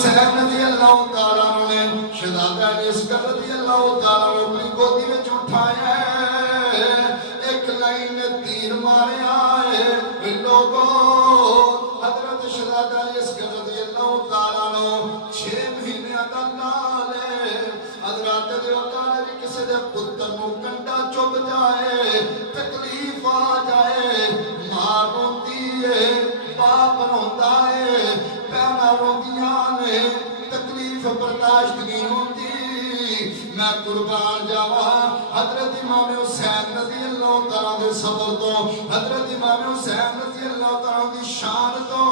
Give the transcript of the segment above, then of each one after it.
حسین رضی اللہ تعالیٰ عنہ نے شہزادہ علی اصغر رضی اللہ تعالیٰ عنہ اپنی گودی میں اٹھایا ایک لائن نے تیر ماریا ہے لوگوں حضرت شہزادہ علی اصغر رضی اللہ تعالیٰ عنہ 6 مہینے دا لال حضرات دے وقار بھی کسی دے پتر نو کنڈا چوب جائے تکلیف آ جائے ماں روندی ہے باپ روندا ہے پینا روندیاں نے تکلیف برداشت نہیں ہوتی میں قربان جاواں حضرت امام حسین رضی اللہ تعالیٰ دے صبر تو حضرت امام حسین رضی اللہ تعالیٰ دی شان تو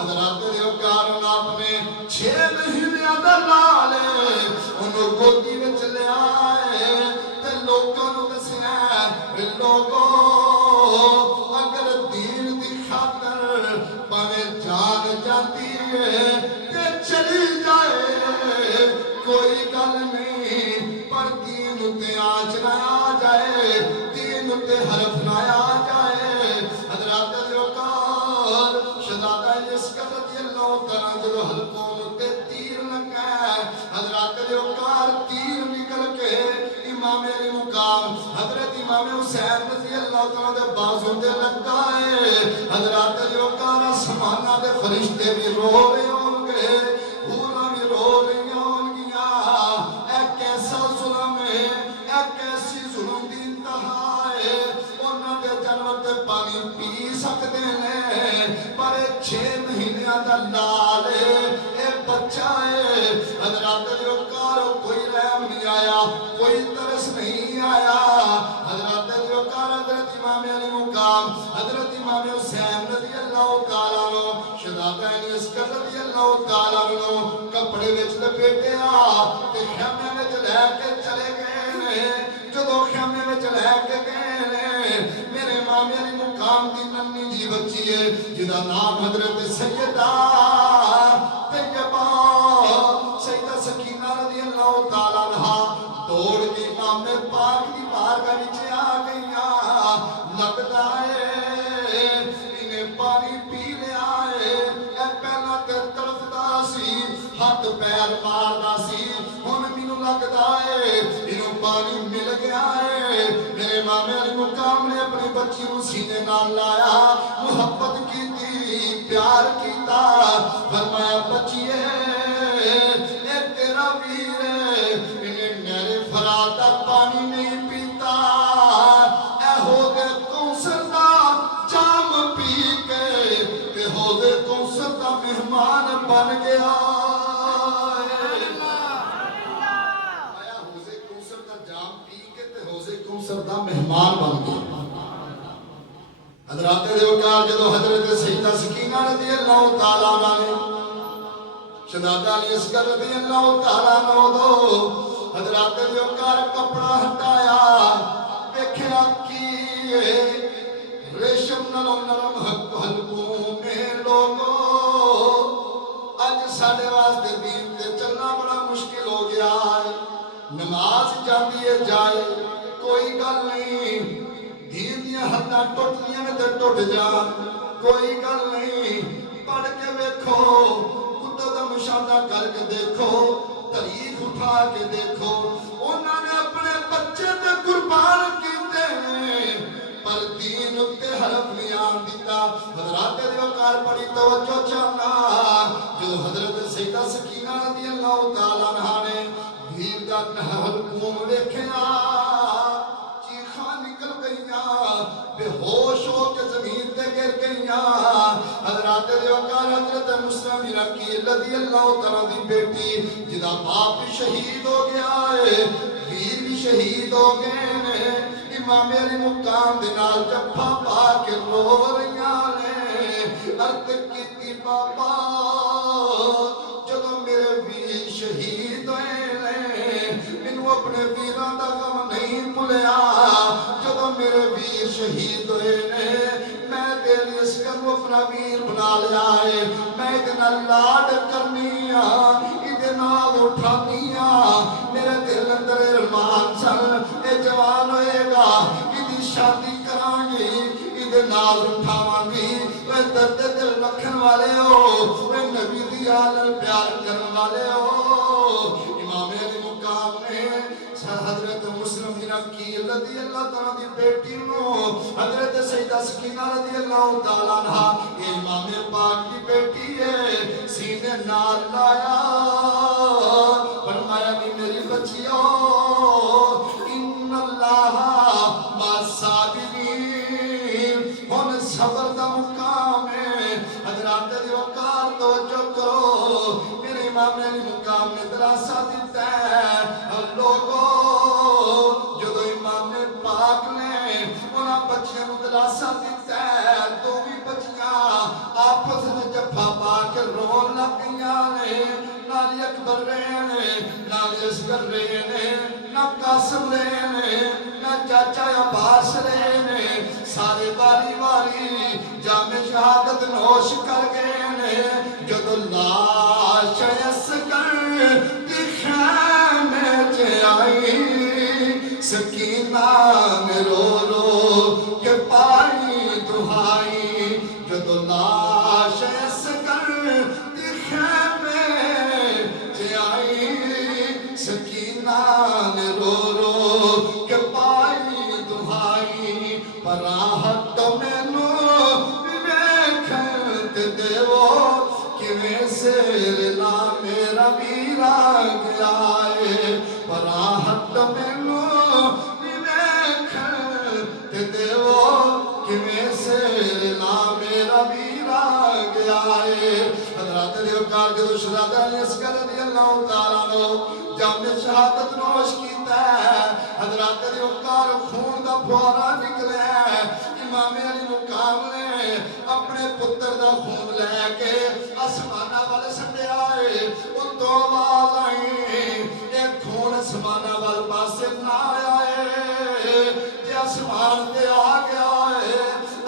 حضرات دے وقار اپنے 6 مہینے دا لال انہوں گودی میں چلے آئے تے لوگوں نے دسیا لوگوں اگر دین دی خاطر پاوے جان جاتی ہے تے چلی جائے کوئی گل نہیں پر دین تے آنچ نہ آ جائے دین تے حرف نہ آ جائے حضرات دے وقار شہزادہ علی اصغر رضی اللہ تعالیٰ جب حلقوں تے تیر لگا حضرات دے وقار تیر نکل کے امام علی مقام حضرت امام حسین رضی اللہ تعالیٰ دے بازوں دے لگا ہے حضرات دے وقار آسمانہ دے فرشتے بھی رو رہے ہوں گے حوراں بھی رو رہی ہوں گیاں اے کیسا ظلم ہے اے کیسی ظلم دی انتہا ہے انہاں دے جانور تے پانی پی سکتے ہیں پر 6 مہینے دا لال اے بچہ ہے حضرات دے وقار کوئی رحم نہیں آیا کوئی ترس نہیں آیا حضرات دے وقار حضرت امام علی مقام حضرت امام حسین رضی اللہ تعالیٰ عنہ شہزادہ علی اصغر رضی اللہ تعالیٰ عنہ کپڑے وچ لپیٹے تے خیمے وچ لے کے چلے گئے جدوں خیمے وچ لے کے گئے میرے امام علی مقام دی ننھی جی بچی ہے جدا نام حضرت سیدہ طیبہ سیدہ سکینہ رضی اللہ تعالیٰ عنہ دوڑ کے امام پاک دی بارگاہ وچ آ گئیاں لگدا ہے انہیں پانی پی لیا ہے اے پہلا تے تڑفدا سی ہاتھ پیر ماردا سی ہن مینوں لگدا ہے انہوں پانی مل گیا ہے میرے امام علی مقام نے اپنی بچی نوں سینے نال لایا محبت کیتی پیار کیتا فرمایا بچیے اے تیرا ویر ہے انہیں میرے فرات دا پانی نہیں پیتا اے ہو گئے کوثر دا جام پی کے تے ہو گئے کوثر دا مہمان بن گیا مہمان بن گئے حضرات دے وقار جدو حضرت سیدہ سکینہ رضی اللہ تعالیٰ عنہ نے شہزادہ علی اصغر رضی اللہ تعالیٰ عنہ دو حضرات دے وقار کپڑا ہٹایا دیکھیا کی ریشم نرم نرم حلقوں میں لوگوں اج ساڑے واسطے دین تے چلنا بڑا مشکل ہو گیا ہے نماز جاندی ہے جائے کوئی گل نہیں دین دیا حداں ٹوٹیاں نے تے ٹوٹ جان کوئی گل نہیں پڑھ کے ویکھو خدا دا مشاہدہ کر کے دیکھو تاریخ اٹھا کے دیکھو انہاں نے اپنے بچے تے قربان کیتے ہیں پر دین اتے حرف نہیں آن دیتا حضرات دے وقار بڑی توجہ چاہنا جو حضرت سیدہ سکینہ رضی اللہ تعالیٰ عنہ نے دیر دا حلقوم ویکھیا بے ہوش ہو کے زمین تے گر گئیاں حضرات دے وقار حضرت مسلم عقیل رضی اللہ تعالیٰ دی بیٹی جدا باپ بھی شہید ہو گیا ہے ویر بھی شہید ہو گئے ہیں امام علی مقام دے نال جفا پا کے رو رہیاں نے عرض کیتی بابا جدوں میرے ویر شہید ہوئے مینوں اپنے ویراں دا غم نہیں بھلیا جدوں میرے ویر شہید ہوئے نے میں تیری اس کو اپنا ویر بنا لیا ہے میں اتنا لاڈ کرنی اتنا اٹھانی میرے دل اندر ارمان سن اے جوان ہوئے گا ادھی شادی کران گی ادھے نال اٹھاواں گی اے درد دل رکھن والے ہو اے نبی دی خیال پیار کرنے والے ہو امام علی مقام نے حضرت مسلم بن عقیل رضی اللہ تعالیٰ دی بیٹی نو حضرت سیدہ سکینہ رضی اللہ تعالیٰ عنہ یہ امام پاک دی بیٹی ہے سینے نال لایا فرمایا کہ میری بچیو ان اللہ ما صابرین ہن صبر دا مقام ہے حضرات دی وقار توجہ کرو میرے امام علی مقام نے دلاسا دیتا ہے لوگوں جدو امام پاک نے انہاں بچیاں نو دلاسا دیتا ہے تو بھی بچیاں آپس میں جفا پا کے رون لگ گئیاں نے نالی اکبر رہے نے نالی اصغر رہے نے نہ قاسم رہے نے نہ چاچا عباس رہے نے سارے باری باری جامع شہادت نوش کر گئے نے جدو لاش اصغر دی خیمے چ آئی سکینہ نے رو رو کے پائی دہائی جدو لاش اصغر دی خیمے چ آئی سکینہ نے رو رو کے پائی دہائی پراہت مینو ویکھن دیو کیویں سیر لا میرا ویرا گیا ہے پراہت مینو ویکھن دیو کیویں سیر لا میرا ویرا گیا ہے حضرات علی وقار کے شہزادہ علی اصغر رضی اللہ تعالیٰ عنہ جامع شہادت نوش کیتا ہے حضرات علی وقار خون دا پھوارا نکلے ہے امام علی مقام نے اپنے پتر دا خون لے کے آسمانہ والے سٹے آئے ان تو آواز آئی ایک خون آسمانہ والے پاسے نہ آئے جی آسمان دے آ گیا ہے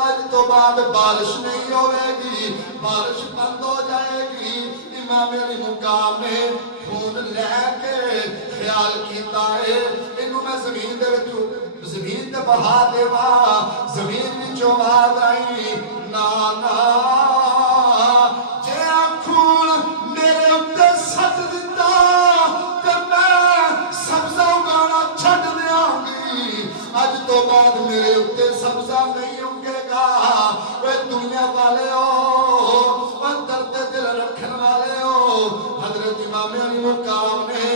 آج تو بعد بارش نہیں ہوئے گی بارش بند ہو جائے گی امام علی مقام نے خون لے کے خیال کیتا ہے انہوں میں زمین دے بہا دیوا زمین وچوں آواز آئی نانا جے خون میرے اُتے سٹ دیتا تے میں سبزہ اگانا چھڈ دیاں گی اج تو بعد میرے اُتے سبزہ نہیں اگے گا وہ دنیا والے ہو وہ درد دل رکھن والے ہو حضرت امام علی مقام نے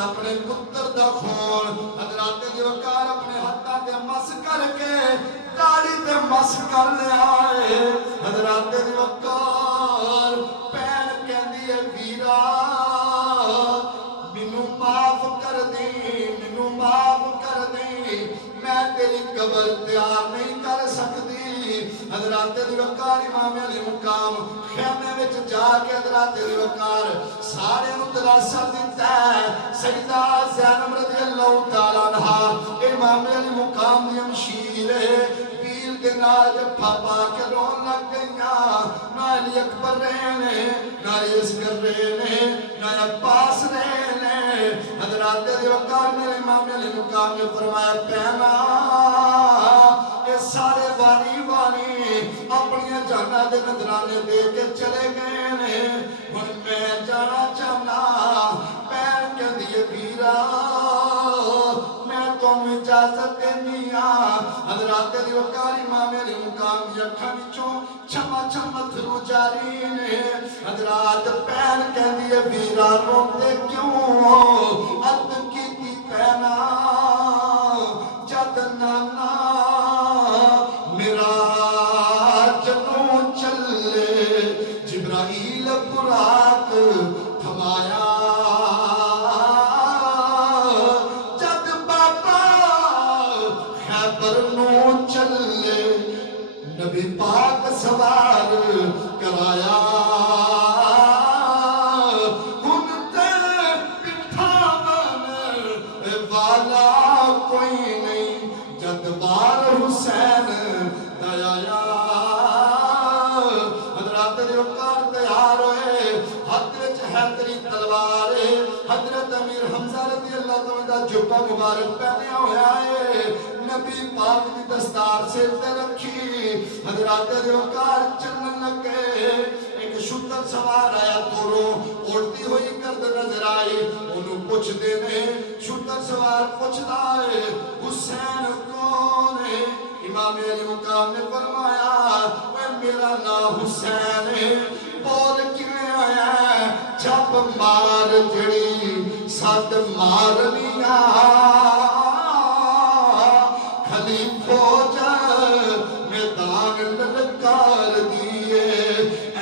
اپنے پتر دا خون حضرات دی وقار اپنے ہاتھاں تے مس کر کے داڑھی تے مس کر لے آئے حضرات دی وقار پین کہندی ہے ویرا مینوں معاف کر دی مینوں معاف کر دی میں تیری قبر تیار نہیں کر سکتی حضرات دی وقار امام علی مقام خیمے وچ جا کے حضرات دی وقار سارے نوں دلاسا دیتا ہے سیدہ زینب رضی اللہ تعالیٰ عنہ امام علی مقام دی ہمشیر پیل کے نال جفا پا کے رون لگ گئیاں نہ علی اکبر رہے نے نہ اصغر رہے نے نہ عباس رہے نے حضرات دی وقار میرے امام علی مقام نے فرمایا پہنا یہ سارے واری واری اپنی جانا دے نظرانے دے کے چلے گئے نے ہن میں جانا چاہنا پیر کے دیے ویرا میں تم اجازت دینیا حضرات دی وقار امام علی مقام دی اکھاں وچوں چھما چھما تھرو جاری نے حضرات پیر کے دیے ویرا روتے کیوں اد کیتی پینا جد نانا میرا جنوں چلے جبرائیل براق تھمایا جد بابا خیبر نو چلے نبی پاک سوار کرایا ہن تے پٹھاون والا کوئی نہیں جد بار حسین دیا حضرات دی وقار تیار ہوئے ہاتھ وچ حیدری تلوار حضرت امیر حمزہ رضی اللہ تعالیٰ دا جبہ مبارک پہنیا ہوا ہے نبی پاک دی دستار سر تے رکھی حضرات دی وقار چلن لگے ایک شتر سوار آیا دوروں اڑتی ہوئی گرد نظر آئی انہوں پوچھتے نے شتر سوار پوچھتا ہے حسین کون ہے امام علی مقام نے فرمایا میرا نام حسین ہے بول کیویں آیا ہے جب مار جڑی سات مارنیاں کھلی فوج میدان للکار دیئے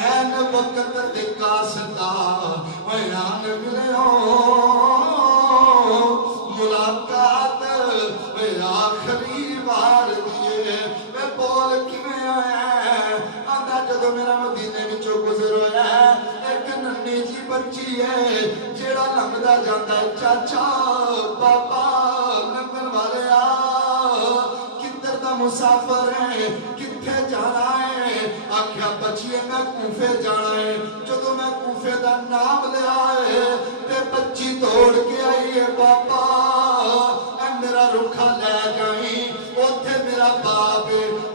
این وقت دکاستا ویان ملیوں ملاقات وی آخری بار دیئے میں بول کی میں آیا آدھا جدو میرا مدینے میں چو گزر ہویا ہے ایک ننی جی بچی ہے جیڑا لنگدہ جاندہ ہے چاچا بابا لنگن والے کدھر دا مسافر ہے کتھے جانا ہے آکھیا بچیے میں کوفے جانا ہے جدو میں کوفے دا نام لے آئے تے بچی دوڑ کے آئی ہے بابا اے میرا رکھا لے جائیں اوتھے میرا باپ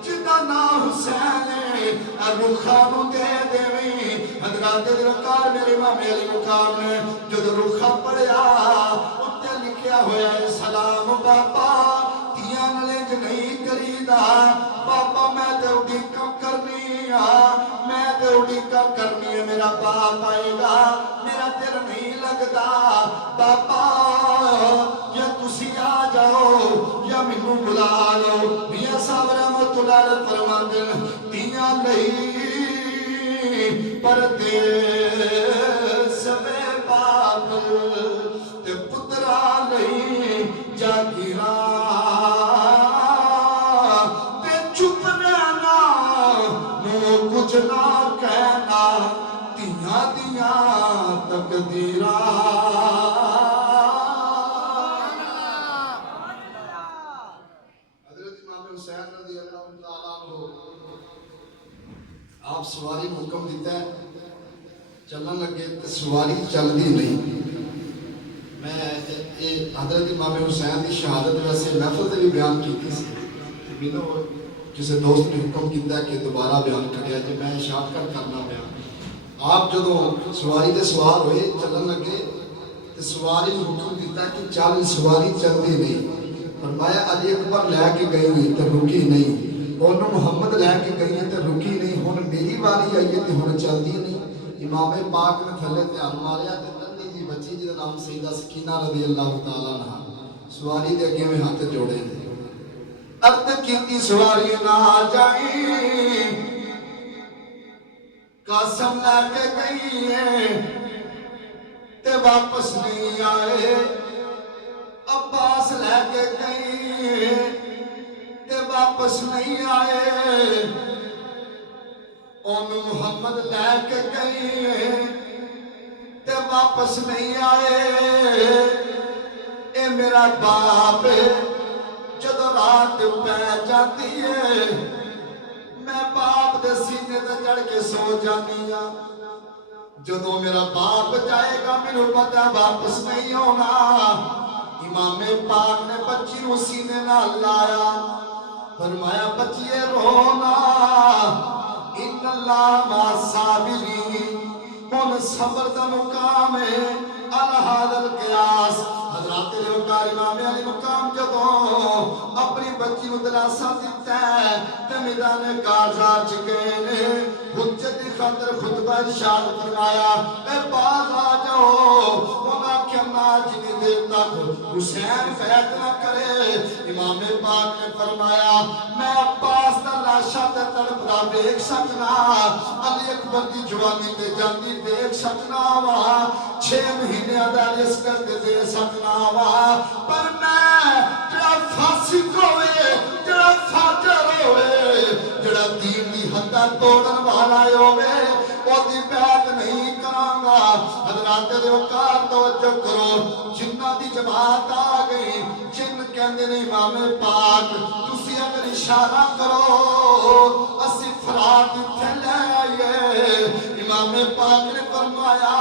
جدا نام حسین ہے اے رکھا نو دے دیویں حضرات دلکار میرے امام علی مقام نے جدو رکھا پڑیا اتنے لکھیا ہویا ہے سلام بابا نلنج نہیں کریدا بابا میں تے اڈیکا کرنی میں تے اڈیکا کرنی ہے میرا باپ آئے گا میرا دل نہیں لگتا بابا یا تسی آ جاؤ یا منو بلا لو میاں صاحب رحمت اللہ علیہ فرماندن دیاں نہیں پر دے سبے باپ تے پترا نہیں جاگیراں کچھ نہ کہنا تیاں دیاں تقدیرہ حضرت امام حسین رضی اللہ تعالیٰ عنہ آپ سواری حکم دیتا ہے چلن لگے تو سواری چل دی نہیں میں حضرت امام حسین کی شہادت ویسے محفل سے بھی بیان کی تھی کسی دوست نے حکم کیتا کہ دوبارہ بیان کریا جی میں شارٹ کٹ کرنا بیان آپ جدو سواری دے سوار ہوئے چلن لگے تو سواری نے حکم دیتا کہ چل سواری چلتی نہیں فرمایا علی اکبر لے کے گئی ہوئی تو رکی نہیں انہوں محمد لے کے گئی ہیں تو رکی نہیں ہن میری باری آئی ہے تو ہن چلتی نہیں امام پاک نے تھلے دھیان ماریا تو ننھی جی بچی جی نام سیدہ سکینہ رضی اللہ تعالیٰ عنہ سواری دے اگے میں ہاتھ جوڑے تھے ارد کیتی سواری نہ جائیں قسم لے کے گئی ہے تے واپس نہیں آئے عباس لے کے گئی ہے تے واپس نہیں آئے اون محمد لے کے گئی ہے تے واپس نہیں آئے اے میرا باپ جدو رات پہ جاتی ہے میں باپ دے سینے تے چڑھ کے سو جانی جدو میرا باپ جائے گا میرے پتہ واپس نہیں ہونا امام پاک نے بچی نو سینے نہ لایا فرمایا بچیے رونا ان اللہ ما صابرین کون صبر دا مقام ہے الہاد القیاس حضرات الوقار امام علی مقام جدو اپنی بچی کو دلاسا دیتا ہے کہ میدان کارزا چکے نے حجت خاطر خطبہ ارشاد فرمایا اے باز آ جاؤ وہاں کیا جنی دیر تک حسین فیت نہ کرے امام پاک نے فرمایا میں عباس دا لاشا تے تڑپ دا دیکھ سکنا علی اکبر دی جوانی تے جاندی دیکھ سکنا وہاں 6 مہینے ادالیس کر دے سکنا وہاں پر میں جڑا فاسق ہوئے جڑا فاجر ہوئے جڑا دین دی حدہ توڑن والا ہوئے وہ دی بیعت نہیں کرانگا حضرات دے وقار توجہ کرو جنہ دی جماعت آ گئی جن کہندے نے امام پاک تسی اگر اشارہ کرو اسی فرات تھے لے آئیے امام پاک نے فرمایا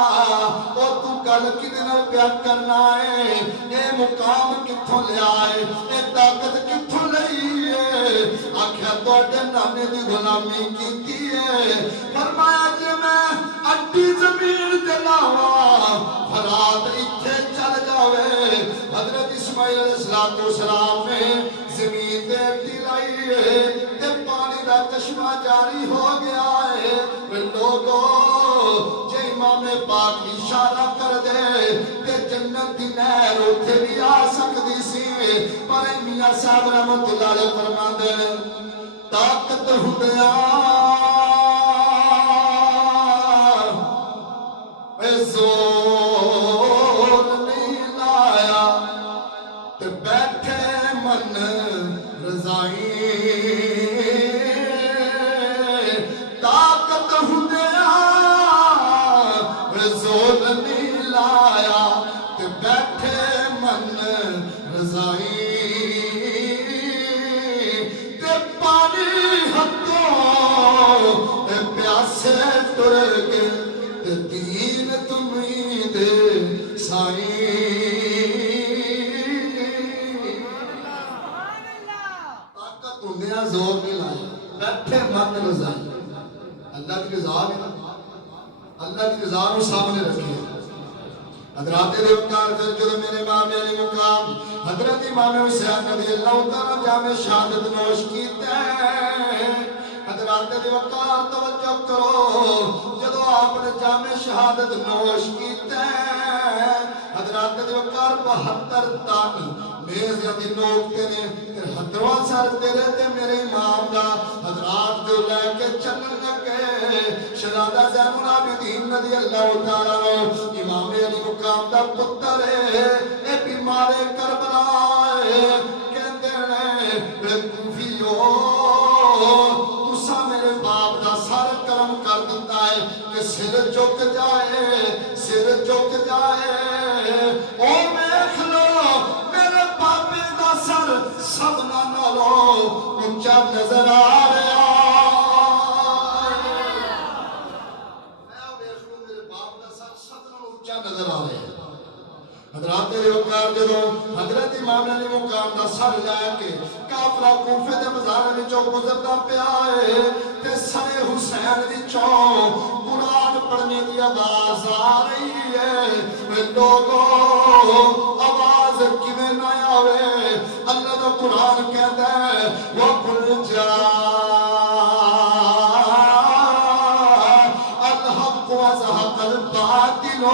وہ تو گل کدے نال پیا کرنا ہے اے مقام کتھوں لیا ہے اے طاقت کتھوں لئی ہے آکھیا تواڈے نانے دی غلامی کیتی ہے فرمایا جے میں اڈی زمین تے لاواں فرات ایتھے چل جاوے حضرت اسماعیل علیہ السلام نے زمین تے اڈی لائی ہے تے پانی دا چشمہ جاری ہو گیا ہے لوگو جے امام پاک اشارہ کر دے تے جنت دی نہر اوتھے بھی آ سکدی سی پر میاں صاحب رحمت اللہ علیہ فرماندے نے طاقت ہوندیاں اے زور نہیں لایا تے بیٹھے من رضائی طاقت ہوندیاں زور نہیں لایا تے بیٹھے من رضائی تے پانی ہتھوں تے پیاسے ٹر کے تے دین تمہیں دے سائیں طاقت ہوندیاں زور نہیں لایا بیٹھے من رضائی اللہ کی رضا بھی اللہ کی رضا نو سامنے رکھے حضرات دے وقار جو میرے امام علی مقام حضرت امام حسین رضی اللہ تعالی جام شہادت نوش کیتے حضرات دے وقار توجہ کرو جدو آپ نے جام شہادت نوش کیتے حضرات دے وقار 72 تن میز یا دی نوکتے نے حضروا سر تیرے تے میرے امام دا حضرات جو لے کے چلن لگے شہزادہ زین العابدین رضی اللہ تعالیٰ امام علی مقام دا پتر ہے اے بیمار کربلا ہے کہندے نے کوفیو تسا میرے باپ دا سر کرم کر دیتا ہے کہ سر جھک جائے او ویکھ لو میرے باپے دا سر سبنا نالوں اونچا نظر آ رہا نظر آ رہے ہیں حضرات دے وقار جدو حضرت امام علی مقام دا سر لے کے کافرہ کوفے دے بازار وچوں گزردا پیا ہے تے سر حسین وچوں قرآن پڑھنے دی آواز آ رہی ہے لوگو آواز کیویں نہ آوے اللہ دا قرآن کہندا ہے وَقُلْ وَزَهَقَ الْبَاطِلُ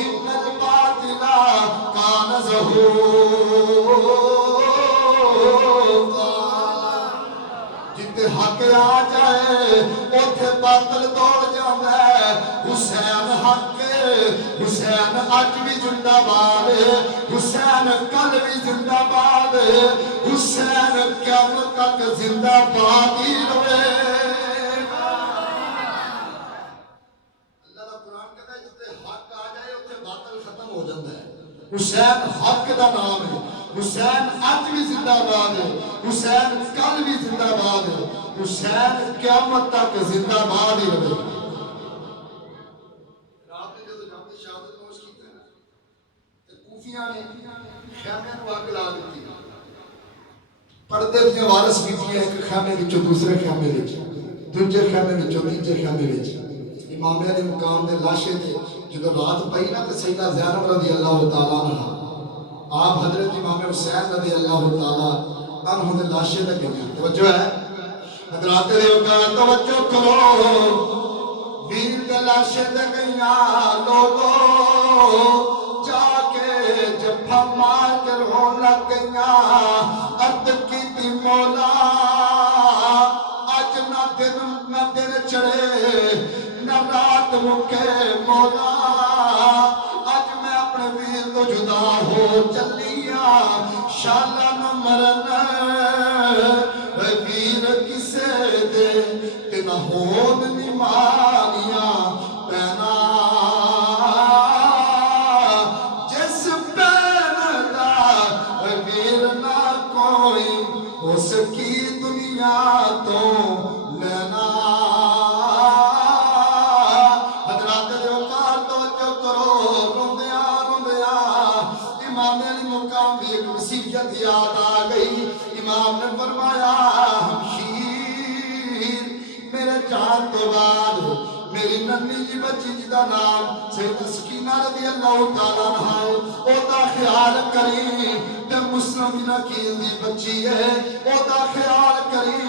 إِنَّ الْبَاطِلَ كَانَ زَهُوقًا جتے حق آ جائے اوتھے باطل دوڑ جاندا ہے حسین حق حسین اج بھی زندہ باد حسین کل بھی زندہ باد حسین قیامت تک زندہ باد ہی رہے حسین حق دا نام ہے حسین اج بھی زندہ باد ہے حسین کل بھی زندہ باد ہے حسین قیامت تک زندہ باد ہی رہے رات نے جو جام شہادت نوش کی تے کوفیاں نے خیمے نو اگ لا دتی پردے دے وارث کیتی ایک خیمے وچوں دوسرے خیمے وچ دوجے خیمے وچوں تیجے خیمے وچ امام علی مقام دے لاشے تے جدو رات پئی نا تے سیدہ زینب رضی اللہ تعالیٰ عنہ آپ حضرت امام حسین رضی اللہ تعالیٰ عنہ دے لاشے تے گئے توجہ ہے حضرات دے وقار توجہ کرو ویر دے لاشے تے گئیاں لوگو جا کے جفا مار کے رون لگ گئیاں عرض کیتی مولا اج نہ دن چڑھے نہ رات مکے مولا اج میں اپنے ویر تو جدا ہو چلیا شالا نہ مرن ویر کسے دے تے نہ ہون نمانیاں پینا جس پین دا ویر نہ کوئی اس کی دنیا تو لینا حضرات دے وقار توجہ کرو وصیت یاد آ گئی. امام نے فرمایا ہمشیر میرے جان تو بعد میری ننی جی بچی جی دا نام سیدہ سکینہ رضی اللہ تعالیٰ عنہ ہے. او دا خیال کری تے مسلم بن عقیل دی بچی ہے. او دا خیال کری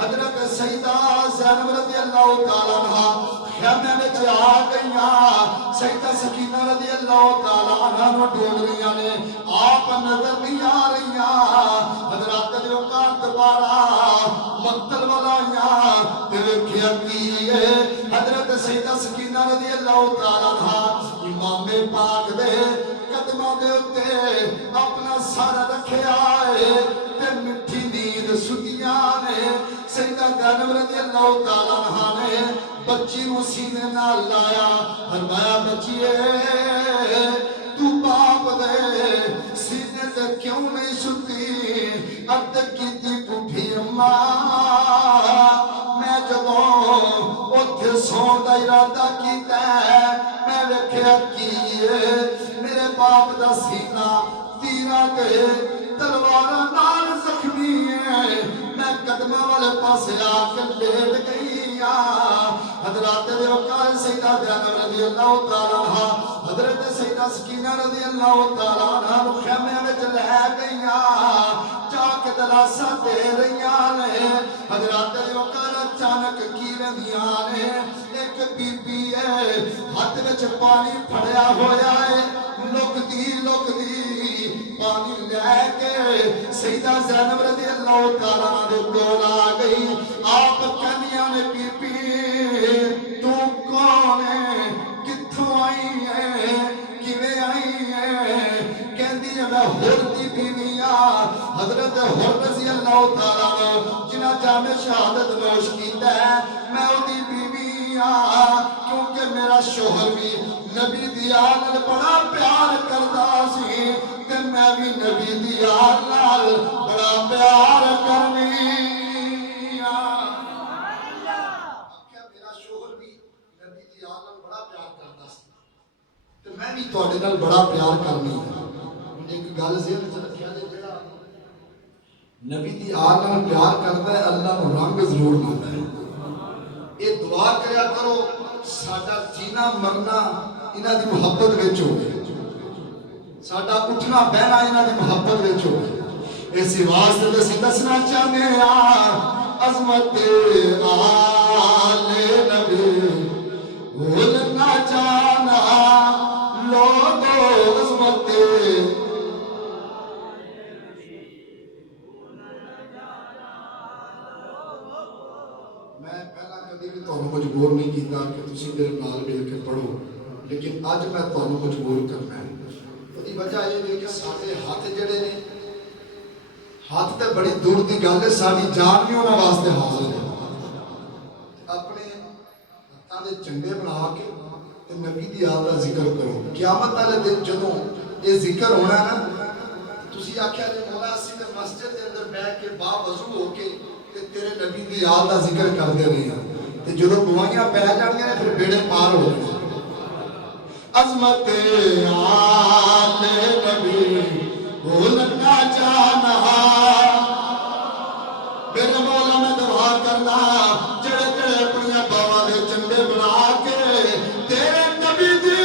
حضرت سیدہ زینب رضی اللہ تعالیٰ عنہ خیمے میں آ گئیاں. سیدہ سکینہ رضی اللہ تعالیٰ عنہ نو ڈھونڈ رہیاں نے, آپ نظر نہیں آ رہیاں. حضرات دیو کا دوبارہ مقتل والایاں تے ویکھیا کی ہے حضرت سیدہ سکینہ رضی اللہ تعالیٰ عنہ امام پاک دے قدماں دے اتے اپنا سارا رکھیا ہے تے مٹھی نیند ستیاں نے. سیدہ زینب رضی اللہ تعالیٰ عنہ نے بچی نو سینے نال لایا, فرمایا بچیے تو باپ دے سینے تے کیوں نہیں ستی؟ اد کیتی پٹھی اماں میں جدوں اوتھے سون دا ارادہ کیتا ہے میں ویکھیا کی میرے باپ دا سینہ تیراں تے تلواراں نال زخمی ہے. میں قدماں والے پاسے آ کے لیٹ گئی. حضرات دے وقار سیدہ زینب رضی اللہ تعالیٰ عنہ حضرت سیدہ سکینہ رضی اللہ تعالیٰ عنہ نو خیمے وچ لے گئیاں, جا کے دلاسا دے رہیاں نے. حضرات دے وقار اچانک کی ویندیاں نے, ایک بی بی ہے ہاتھ وچ پانی پھڑیا ہویا ہے, لکدی پانی لے کے سیدہ زینب رضی اللہ تعالیٰ عنہ دے کول آ گئی. آپ کہنیاں نے بی بی تو کون ہے, کتھوں آئی ہے, کیویں آئی ہے؟ کہندی ہے میں حر دی بیوی ہاں. حضرت حر رضی اللہ تعالیٰ عنہ جنہاں جام شہادت نوش کیتا ہے میں او دی بیوی ہاں, کیونکہ میرا شوہر بھی نبی دی آل نال بڑا پیار کردا سی تے میں بھی نبی دی آل نال بڑا پیار کرنی. میں بھی تواڈے نال بڑا پیار کرنی ہے. ایک گل ذہن وچ رکھیا جے جڑا نبی دی آل نال پیار کردا ہے اللہ نوں رنگ ضرور دیندا ہے. اے دعا کریا کرو ساڈا جینا مرنا انہاں دی محبت وچ ہوے, ساڈا اٹھنا بہنا انہاں دی محبت وچ ہوے. اس واسطے تے دسنا چاہندے ہاں عظمت آل نبی بھول نہ جانا لوگو عظمت. میں پہلا کبھی بھی تانوں مجبور نہیں کیتا کہ تسی میرے نال مل کے پڑھو, لیکن اج میں تانوں مجبور کرنا ہے. اودی وجہ یہ ہے کہ سارے ہاتھ جڑے نے ہاتھ تے بڑی دور دی گل ہے, ساری جان بھی انہاں واسطے حاضر ہے. اپنے ہاتھاں دے چنگے بنا کے تے نبی دی آل دا ذکر کرو. قیامت والے دن جدوں یہ ذکر ہونا ہے نا, تسی آکھیا جے مولا اسی تے مسجد دے اندر بیٹھ کے با وضو ہو کے تے تیرے نبی دی آل دا ذکر کردے رہے ہیں تے جدوں گواہیاں پہ جانگیاں نے پھر بیڑے پار ہو گئے. عظمت آل نبی بھول نہ جانا. میرے مولا میں دعا کرنا جڑے جڑے اپنی باواں دے چنڈے بنا کے تیرے نبی دی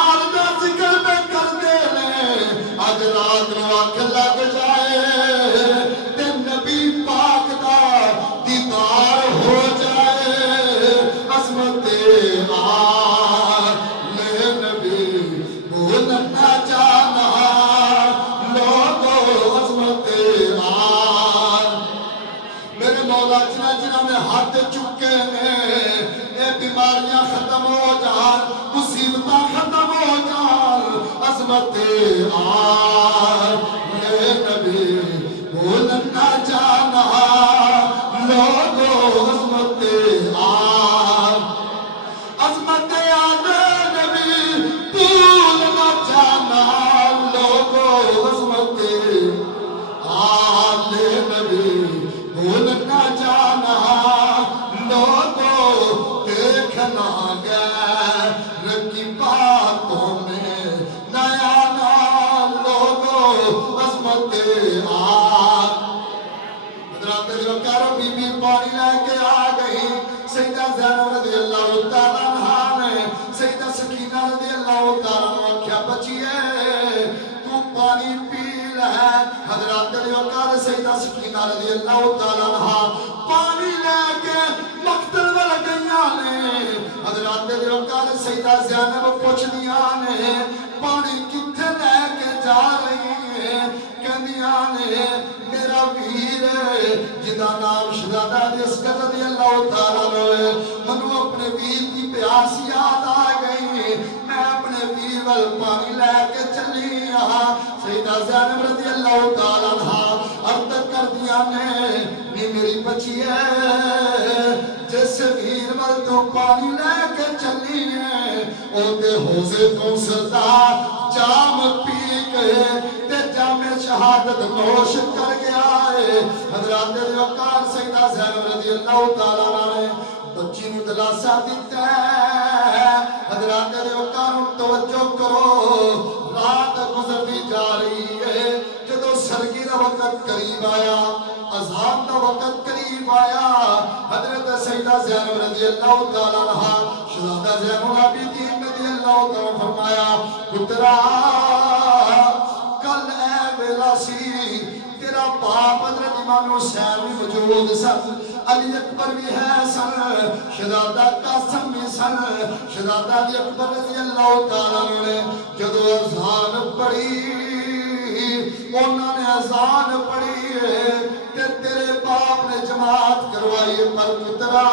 آل دا ذکر پہ کردے نے, اج رات نو اکھ لگ جائے تے نبی پاک دا دیدار ہو جائے. عظمت آل نبی بھول نہ جانا لوگو عظمت آل. میرے مولا جنہ میں ہاتھ چکے نے اے بیماریاں ختم ہو جان, مصیبتاں ختم ہو جان. عظمت آل نبی بھول نہ جانا لوگو عظمت آل. عظمت آل نبی بھول نہ جانا لوگو عظمت آل نبی بھول نہ جانا لوگو. دیکھنا غیر کی باتوں میں نیا نہ لوگو کے آ حضرات دیوکارو بی بی پانی لے کے آ گئی سیدہ زینب رضی اللہ تعالیٰ عنہ نے سیدہ سکینہ رضی اللہ تعالیٰ عنہ کیا بچیے تو پانی پی لے حضرات دیوکار سیدہ سکینہ رضی اللہ تعالیٰ عنہ پانی لے کے مقتل والا گئیاں نے حضرات دیوکار سیدہ زینب پوچھ دیا نے پانی کتھے لے کے جا رہی ہے کہنیاں نے میرا ویر جدا نام شہزادہ عسکر رضی اللہ تعالیٰ عنہ منو اپنے ویر کی پیاس یاد آ گئی میں اپنے ویر وال پانی لے کے چلی سیدہ زینب رضی اللہ تعالیٰ عنہ عرض کر دیا نے میری بچی ہے جس ویر وال تو پانی لے کے چلی ہے او دے حوضے تو سردا جام پی کے تے جام شہادت نوش کر گیا ہے حضرات دیوکار سیدہ زینب رضی اللہ تعالیٰ عنہ نے بچی نو دلاسا دیتا ہے حضرات دیوکار توجہ کرو رات گزرتی جا رہی ہے جدو سرگی دا وقت قریب آیا اذان دا وقت قریب آیا حضرت سیدہ زینب رضی اللہ تعالیٰ عنہ شہزادہ زین العابدین رضی اللہ تعالیٰ فرمایا پترا کل اے ویلا سی تیرا باپ حضرت امام حسین بھی موجود سن علی اکبر بھی ہے سن شہزادہ قاسم بھی سن شہزادہ علی اکبر رضی اللہ تعالیٰ نے جدو اذان پڑھی انہوں نے اذان پڑھی کہ تیرے باپ نے جماعت کروائی پر پترا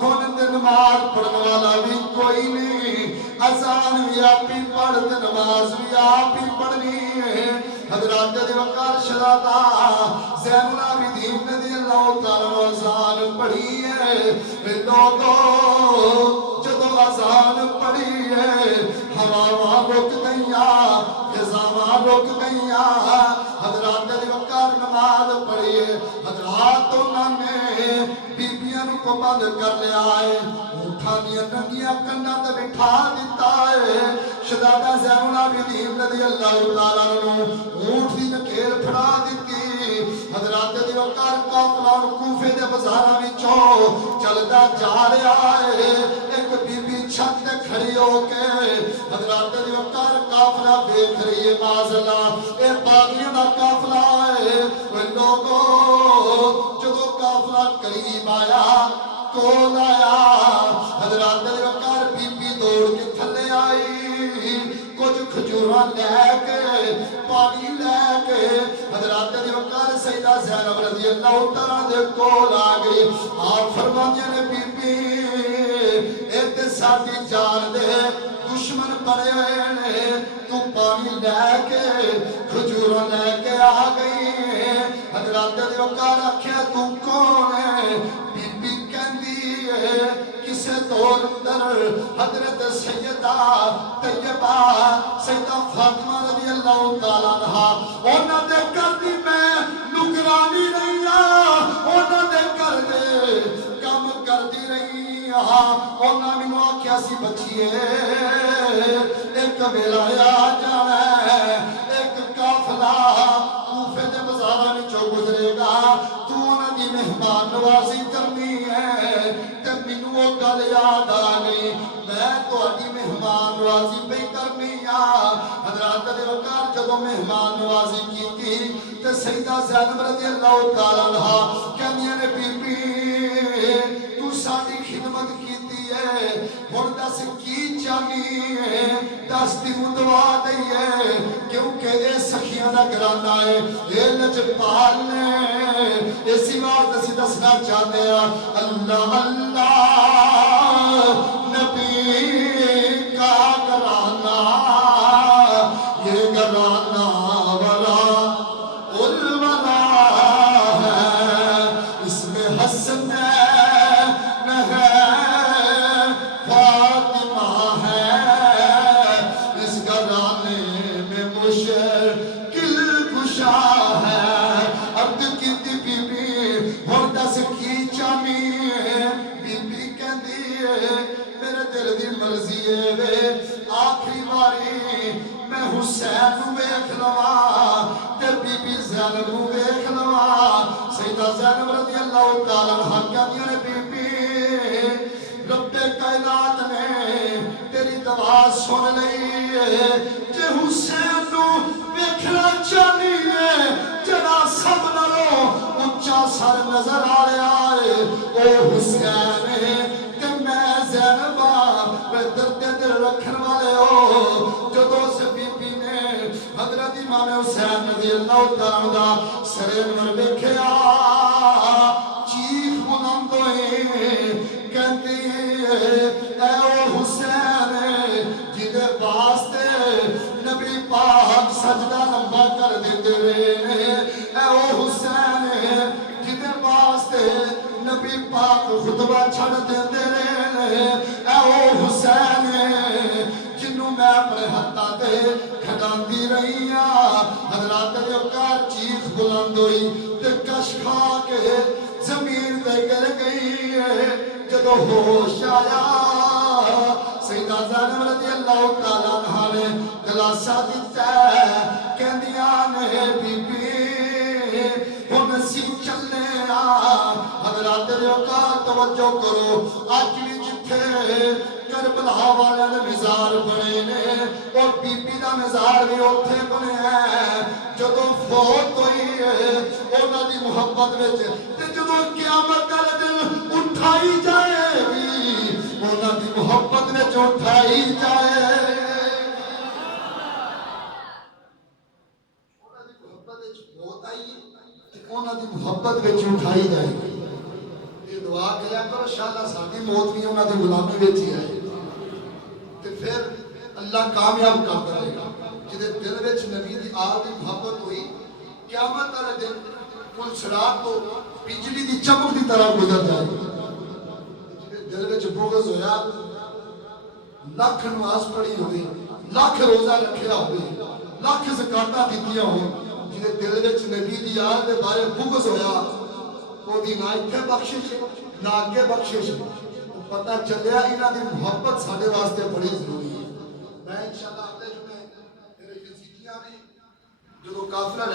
ہن نماز پڑھنے والا بھی کوئی نہیں اذان بھی آپ ہی پڑھ تے نماز بھی آپ ہی پڑھنی ہے حضرات دیوکار شہزادہ زین العابدین رضی اللہ تعالیٰ اذان پڑھی ہے لوگوں جدو اذان پڑھی ہے ہوا رک گئیاں خزاں رک گئیاں حضرات دیوکار نماز پڑھی ہے حضرات انہوں نے بیبیاں کو بند کر لیا ہے اٹھا دیا ننگیاں کنڈا تے بٹھا دیتا ہے شہزادہ زین العابدین رضی اللہ تعالیٰ عنہ اونٹ دی نکھیل پھڑا دیتی حضرات دیوکار قافلہ اور کوفے دے بازاراں وچوں چلدا جا رہا ہے ایک بی بی چھت تے کھڑی ہو کے حضرات دیوکار قافلہ دیکھ رہی ہے معاذاللہ اے باغیاں دا قافلہ ہے وہ لوگوں جدو قافلہ قریب آیا کول آیا حضرات دیوکار بی بی دوڑ کے تھلے آئی کچھ کھجوراں لے کے پانی لے کے حضرات دیوکار سیدہ زینب رضی اللہ تعالیٰ دے کول آ گئی آپ فرماندیاں نے بی بی ایک ساتھی جان دے دشمن پڑے ہوئے نے تو پانی لے کے کھجوراں لے کے آ گئی حضرات دیوکار آکھیا تو کون ہے بی بی کہندی ہے کسے دور اندر حضرت سیدہ طیبہ سیدہ فاطمہ رضی اللہ تعالیٰ عنہ انہاں دے کر دی میں نگرانی رہی انہاں دے کر دے کم کر دی رہی انہاں میں آکھیا سی بچیے ایک ویلا آ جانا ہے ایک قافلہ کوفے دے بازاراں وچوں گزرے گا تو انہاں دی مہمان نوازی کرنی ہے تے مینوں وہ گل یاد آ گئی میں تہاڈی مہمان نوازی پہ کرنی حضرات دیوکار جدو مہمان نوازی کیتی تے سیدہ زینب رضی اللہ تعالیٰ عنہ کہندیاں نے بی بی تو ساڈی خدمت کیتی ہے ہن دس کی چاہنی ہے دس تینوں دعا دئی ہے کیونکہ اے سخیاں دا گھرانہ ہے اے لجپال نے اسی بات اسی دسنا چاہتے ہیں اللہ اللہ نبی کا گھرانہ یہ گھرانہ ولا الولا ہے اس میں حسن ہے فاطمہ ہے اس گھرانے میں مشکل کشا ہے عبد کی بی بی ہن دس کی چاہنی بی بی کہندی میرے دل دی مرضی ہے آخری باری میں حسین ویکھ لواں زینب نو ویکھ لواں سیدہ زینب رضی اللہ تعالیٰ عنہ کہندیاں نے بی بی رب کائنات نے تیری دعا سن لئی ہے جے حسین نو ویکھنا چاہنی ہے جڑا سب نالوں اونچا سر نظر آ رہا ہے او حسین ہے تے میں زینب وے درد دل رکھن والے ہو جدوں سے بی بی نے حضرت امام حسین رضی اللہ تعالیٰ عنہ دا سر انور ویکھیا چیخ بلند ہوئی کہندی اے او حسین جدے واسطے نبی پاک سجدہ لمبا کر دیتے رہے اے او حسین جدے واسطے نبی پاک خطبہ چھڑ دیتے رہے اے او حسین جنوں میں اپنے ہتھاں تے کھڑاندی رہی ہاں حضرات دے اوقات چیخ بلند ہوئی تے کش کھا کے زمین تے گر گئی جدو ہوش آیا سیدہ زینب رضی اللہ تعالیٰ عنہ نے دلاسا دیتا ہے کہندیاں نے بی بی ہن اسی چلنے حضرات دے اوقات توجہ کرو اج بھی جتھے کربلا والے نے مزار بنے نے اور بی بی دا مزار بھی اوتھے بنے ہے جدو فوت ہوئی ہے انہاں دی محبت وچ تے جدو قیامت دا دن اٹھائی جائے گی انہاں دی محبت وچ اٹھائی جائے انہاں دی محبت وچ موت آئی تے انہاں دی محبت وچ اٹھائی جائے گی یہ دعا کریا کرو انشاءاللہ ساڈی موت بھی انہاں دی غلامی وچ ہی ہے تے پھر اللہ کامیاب کر دے گا جدے دل وچ نبی دی آل دی محبت ہوئی قیامت والے دن کل صراط تو بجلی دی چمک دی طرح گزر جائے جدے دل وچ بغض ہویا لاکھ نماز پڑھی ہوئی لاکھ روزہ رکھیا ہوئی لاکھ زکاتاں دتیاں ہون جدے دل وچ نبی دی آل دے بارے بغض ہویا او دی نہ ایتھے بخشش نہ اگے بخشش پتہ چلیا انہاں دی محبت ساڈے واسطے بڑی ضروری ہے میں انشاءاللہ اگلے جمعے میرے یزیدیاں بھی جدوں قافلہ